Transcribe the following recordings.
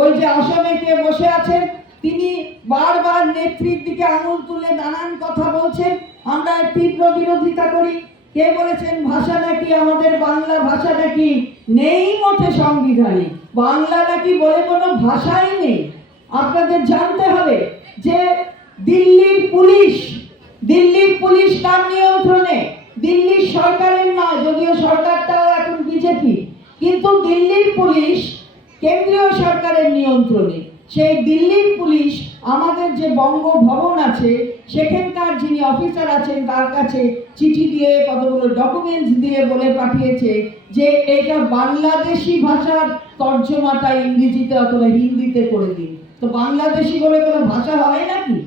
ওই যে আসামে কে বসে আছেন, তিনি বারবার নেত্রীর দিকে আঙুল তুলে নানান কথা বলছেন। আমরা তীব্র বিরোধিতা করি। কে বলেছেন, ভাষা নাকি আমাদের বাংলা ভাষা নাকি নেই মোটে সংবিধানে? বাংলা নাকি বলে কোনো ভাষাই নেই। আপনাদের জানতে হবে যে দিল্লির পুলিশ দিল্লির পুলিশ কার নিয়ন্ত্রণে? দিল্লির সরকারের নয়, যদিও সরকারটাও এখন বিজেপি। কিন্তু দিল্লির পুলিশ কেন্দ্রীয় সরকারের নিয়ন্ত্রণে। সেই দিল্লির পুলিশ আমাদের যে বঙ্গভবন আছে, সেখানকার যিনি অফিসার আছেন, তার কাছে চিঠি দিয়ে, কতগুলো ডকুমেন্টস দিয়ে বলে পাঠিয়েছে যে এটা বাংলাদেশি ভাষার তর্জমাটা ইংরেজিতে অথবা হিন্দিতে করে দিন। তো বাংলাদেশি বলে কোনো ভাষা হয় নাকি?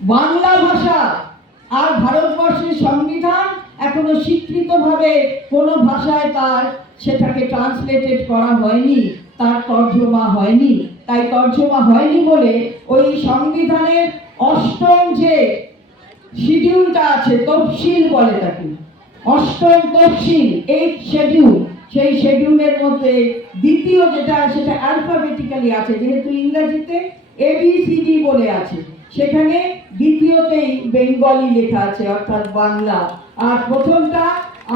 বাংলা ভাষা আর ভারতবর্ষের সংবিধান এখনও স্বীকৃতভাবে কোনো ভাষায় তার সেটাকে ট্রান্সলেটেড করা হয়নি, তার তর্জমা হয়নি। তাই তর্জমা হয়নি বলে ওই সংবিধানের অষ্টম যে শিডিউলটা আছে, তফসিল বলে তাকে। অষ্টম তফসিল এই শেডিউল সেই শেডিউলের মধ্যে দ্বিতীয় যেটা, সেটা অ্যালফাবেটিক্যালি আছে, যেহেতু ইংরেজিতে এবিসিডি বলে আছে। সেখানে দ্বিতীয়তেই বেঙ্গলি লেখা আছে, অর্থাৎ বাংলা। আর প্রথমটা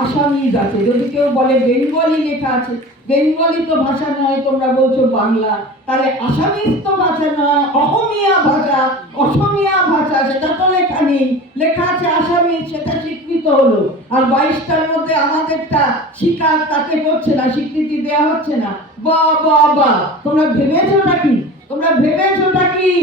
আসামিজ আছে। যদি কেউ বলে বেঙ্গলি লেখা আছে, বেঙ্গলি তো ভাষা নয়, তোমরা বলছো বাংলা। তাহলে আসামিজ তো ভাষা নয় অহমিয়া ভাষা, অসমিয়া ভাষা, সেটা তো লেখা নেই। লেখা আছে আসামিজ, সেটা স্বীকৃত হলো। আর বাইশটার মধ্যে আমাদেরটা স্বীকার তাকে করছে না, স্বীকৃতি দেওয়া হচ্ছে না। বা বা বা, তোমরা ভেবেছো নাকি? তোমরা ভেবেছোটা কি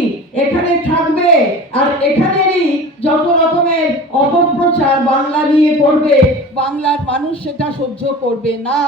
এখানে থাকবে আর এখানেরই যত রকমের অপপ্রচার বাংলা নিয়ে করবে বাংলার মানুষ সেটা সহ্য করবে না।